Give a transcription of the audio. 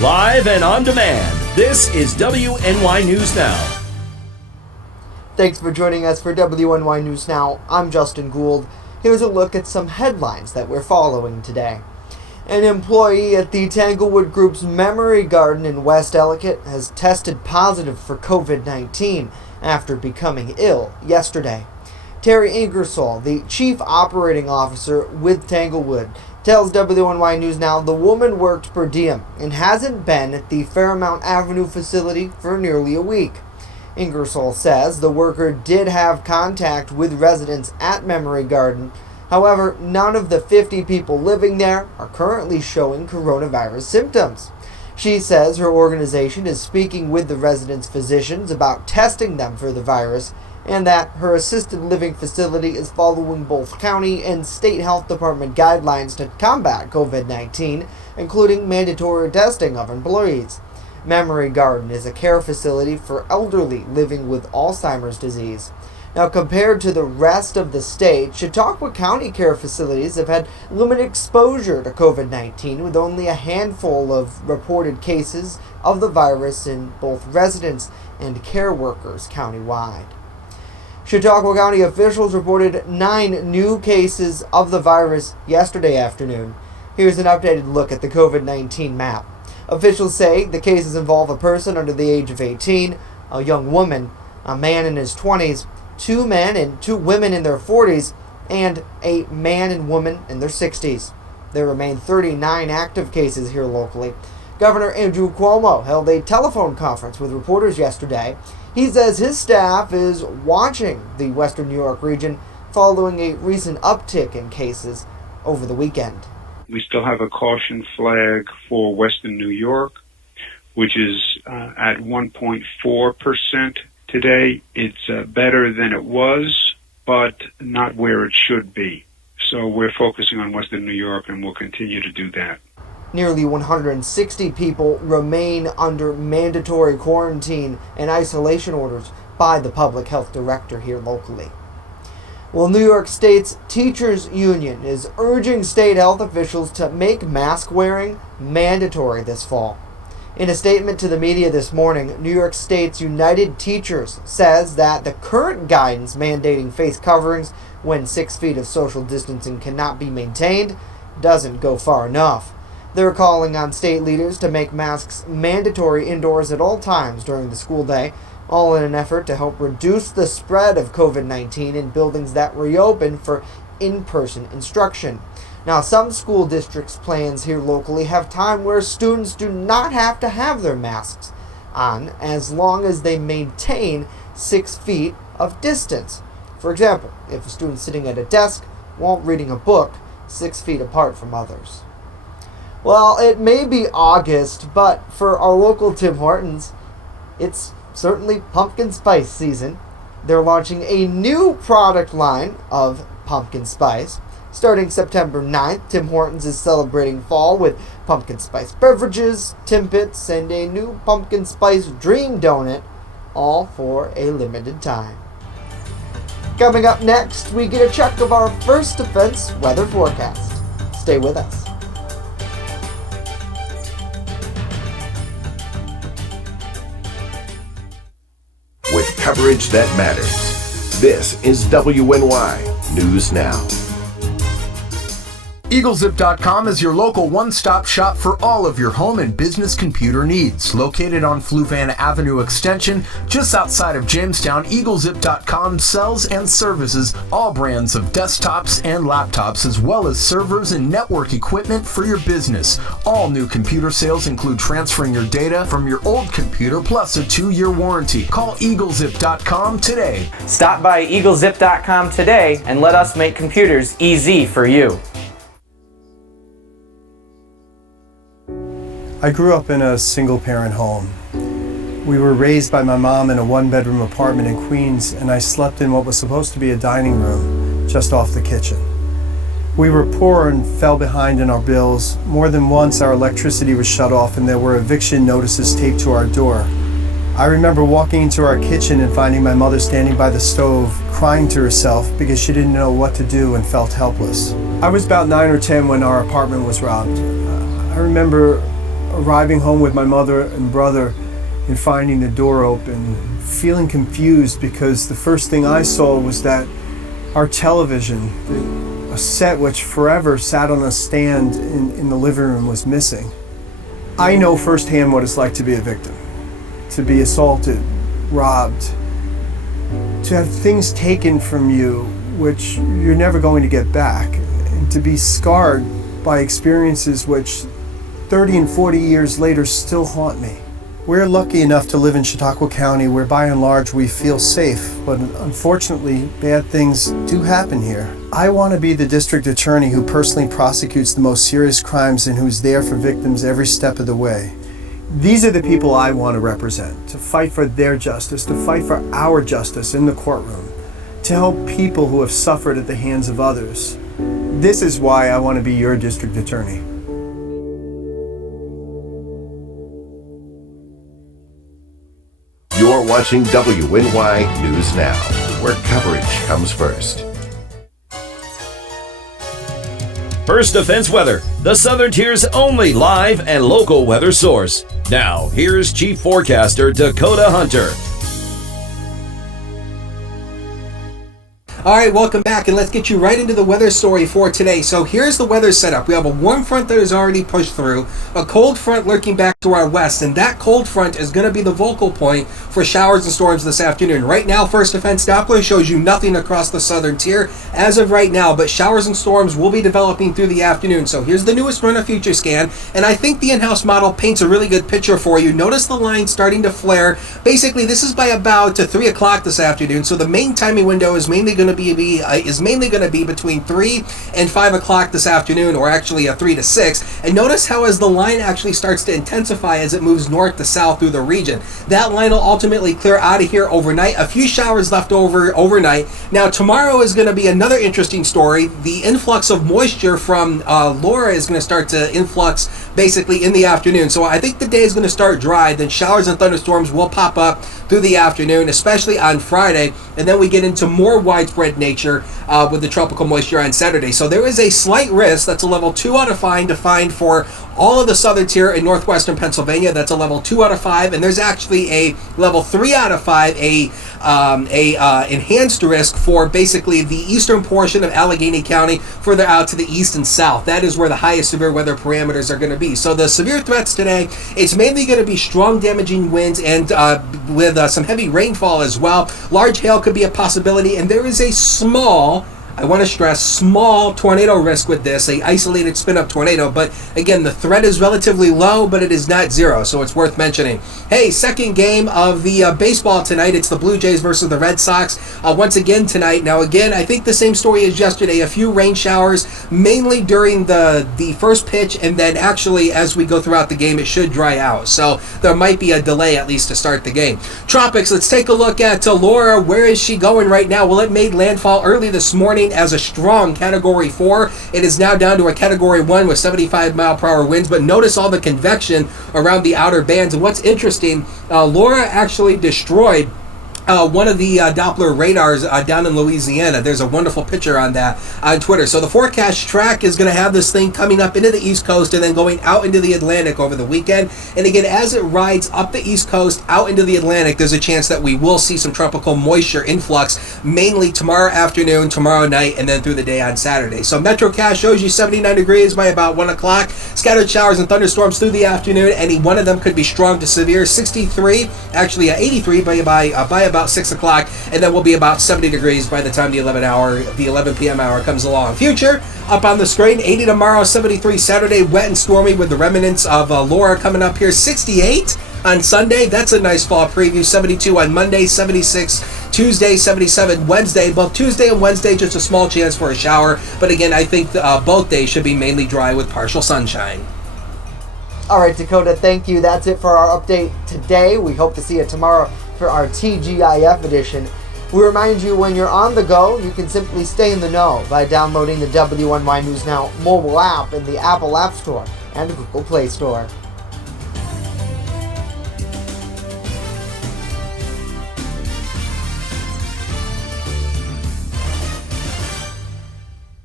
Live and on demand, this is WNY News Now. Thanks for joining us for WNY News Now. I'm Justin Gould. Here's a look at some headlines that we're following today. An employee at the Tanglewood Group's Memory Garden in West Ellicott has tested positive for COVID-19 after becoming ill yesterday. Terry Ingersoll, the chief operating officer with Tanglewood, tells WNY News Now the woman worked per diem and hasn't been at the Fairmount Avenue facility for nearly a week. Ingersoll says the worker did have contact with residents at Memory Garden. However, none of the 50 people living there are currently showing coronavirus symptoms. She says her organization is speaking with the residents' physicians about testing them for the virus, and that her assisted living facility is following both county and state health department guidelines to combat COVID-19, including mandatory testing of employees. Memory Garden is a care facility for elderly living with Alzheimer's disease. Now, compared to the rest of the state, Chautauqua County care facilities have had limited exposure to COVID-19, with only a handful of reported cases of the virus in both residents and care workers countywide. Chautauqua County officials reported 9 new cases of the virus yesterday afternoon. Here's an updated look at the COVID-19 map. Officials say the cases involve a person under the age of 18, a young woman, a man in his 20s, 2 men and 2 women in their 40s, and a man and woman in their 60s. There remain 39 active cases here locally. Governor Andrew Cuomo held a telephone conference with reporters yesterday. He says his staff is watching the Western New York region following a recent uptick in cases over the weekend. We still have a caution flag for Western New York, which is at 1.4% today. It's better than it was, but not where it should be. So we're focusing on Western New York, and we'll continue to do that. Nearly 160 people remain under mandatory quarantine and isolation orders by the public health director here locally. Well, New York State's teachers union is urging state health officials to make mask wearing mandatory this fall. In a statement to the media this morning, New York State's United Teachers says that the current guidance mandating face coverings when 6 feet of social distancing cannot be maintained doesn't go far enough. They're calling on state leaders to make masks mandatory indoors at all times during the school day, all in an effort to help reduce the spread of COVID-19 in buildings that reopen for in-person instruction. Now, some school districts' plans here locally have time where students do not have to have their masks on as long as they maintain 6 feet of distance. For example, if a student's sitting at a desk while reading a book 6 feet apart from others. Well, it may be August, but for our local Tim Hortons, it's certainly pumpkin spice season. They're launching a new product line of pumpkin spice. Starting September 9th, Tim Hortons is celebrating fall with pumpkin spice beverages, Timbits, and a new pumpkin spice dream donut, all for a limited time. Coming up next, we get a check of our First Defense weather forecast. Stay with us. With coverage that matters, this is WNY News Now. EagleZip.com is your local one-stop shop for all of your home and business computer needs. Located on Fluvan Avenue Extension, just outside of Jamestown, EagleZip.com sells and services all brands of desktops and laptops, as well as servers and network equipment for your business. All new computer sales include transferring your data from your old computer, plus a 2-year warranty. Call EagleZip.com today. Stop by EagleZip.com today and let us make computers easy for you. I grew up in a single-parent home. We were raised by my mom in a 1-bedroom apartment in Queens, and I slept in what was supposed to be a dining room just off the kitchen. We were poor and fell behind in our bills. More than once our electricity was shut off and there were eviction notices taped to our door. I remember walking into our kitchen and finding my mother standing by the stove, crying to herself because she didn't know what to do and felt helpless. I was about 9 or 10 when our apartment was robbed. I remember arriving home with my mother and brother and finding the door open, feeling confused because the first thing I saw was that our television, a set which forever sat on a stand in the living room, was missing. I know firsthand what it's like to be a victim, to be assaulted, robbed, to have things taken from you which you're never going to get back, and to be scarred by experiences which 30 and 40 years later still haunt me. We're lucky enough to live in Chautauqua County where by and large we feel safe, but unfortunately bad things do happen here. I want to be the district attorney who personally prosecutes the most serious crimes and who's there for victims every step of the way. These are the people I want to represent, to fight for their justice, to fight for our justice in the courtroom, to help people who have suffered at the hands of others. This is why I want to be your district attorney. You're watching WNY News Now, where coverage comes first. First Defense Weather, the Southern Tier's only live and local weather source. Now, here's Chief Forecaster Dakota Hunter. All right, welcome back, and let's get you right into the weather story for today. So here's the weather setup. We have a warm front that is already pushed through, a cold front lurking back to our west, and that cold front is going to be the focal point for showers and storms this afternoon. Right now, First Defense Doppler shows you nothing across the southern tier as of right now, but showers and storms will be developing through the afternoon. So here's the newest Runner Future Scan, and I think the in-house model paints a really good picture for you. Notice the line starting to flare. Basically, this is by about 3 o'clock this afternoon, so the main timing window is mainly going to be between 3 and 5 o'clock this afternoon, or actually 3 to 6. And notice how as the line actually starts to intensify as it moves north to south through the region. That line will ultimately clear out of here overnight. A few showers left over overnight. Now tomorrow is going to be another interesting story. The influx of moisture from Laura is going to start to influx basically in the afternoon. So I think the day is going to start dry. Then showers and thunderstorms will pop up through the afternoon, especially on Friday. And then we get into more widespread nature with the tropical moisture on Saturday. So there is a slight risk. That's a level 2 out of 5 defined for all of the southern tier in northwestern Pennsylvania. That's a level 2 out of 5, and there's actually a level 3 out of 5, enhanced risk for basically the eastern portion of Allegheny County, further out to the east and south. That is where the highest severe weather parameters are going to be. So the severe threats today, it's mainly going to be strong damaging winds and with some heavy rainfall as well. Large hail could be a possibility, and there is a small, I want to stress, small tornado risk with this, a isolated spin-up tornado. But again, the threat is relatively low, but it is not zero, so it's worth mentioning. Hey, second game of the baseball tonight. It's the Blue Jays versus the Red Sox once again tonight. Now again, I think the same story as yesterday. A few rain showers, mainly during the first pitch, and then actually as we go throughout the game, it should dry out. So there might be a delay at least to start the game. Tropics, let's take a look at Laura. Where is she going right now? Well, it made landfall early this morning as a strong Category 4. It is now down to a Category 1 with 75-mile-per-hour winds, but notice all the convection around the outer bands. And what's interesting, Laura actually destroyed one of the Doppler radars down in Louisiana. There's a wonderful picture on that on Twitter. So the forecast track is going to have this thing coming up into the East Coast and then going out into the Atlantic over the weekend. And again, as it rides up the East Coast out into the Atlantic, there's a chance that we will see some tropical moisture influx, mainly tomorrow afternoon, tomorrow night, and then through the day on Saturday. So Metrocast shows you 79 degrees by about 1 o'clock. Scattered showers and thunderstorms through the afternoon. Any one of them could be strong to severe. 63, actually 83 by about 6 o'clock, and then we'll be about 70 degrees by the time the 11 p.m. hour comes along. Future up on the screen, 80 tomorrow, 73 Saturday, wet and stormy with the remnants of Laura coming up here. 68 on Sunday, that's a nice fall preview. 72 on Monday, 76 Tuesday, 77 Wednesday. Both Tuesday and Wednesday, just a small chance for a shower, but again, I think both days should be mainly dry with partial sunshine. All right, Dakota, thank you. That's it for our update today. We hope to see you tomorrow for our TGIF edition. We remind you, when you're on the go, you can simply stay in the know by downloading the WNY News Now mobile app in the Apple App Store and Google Play Store.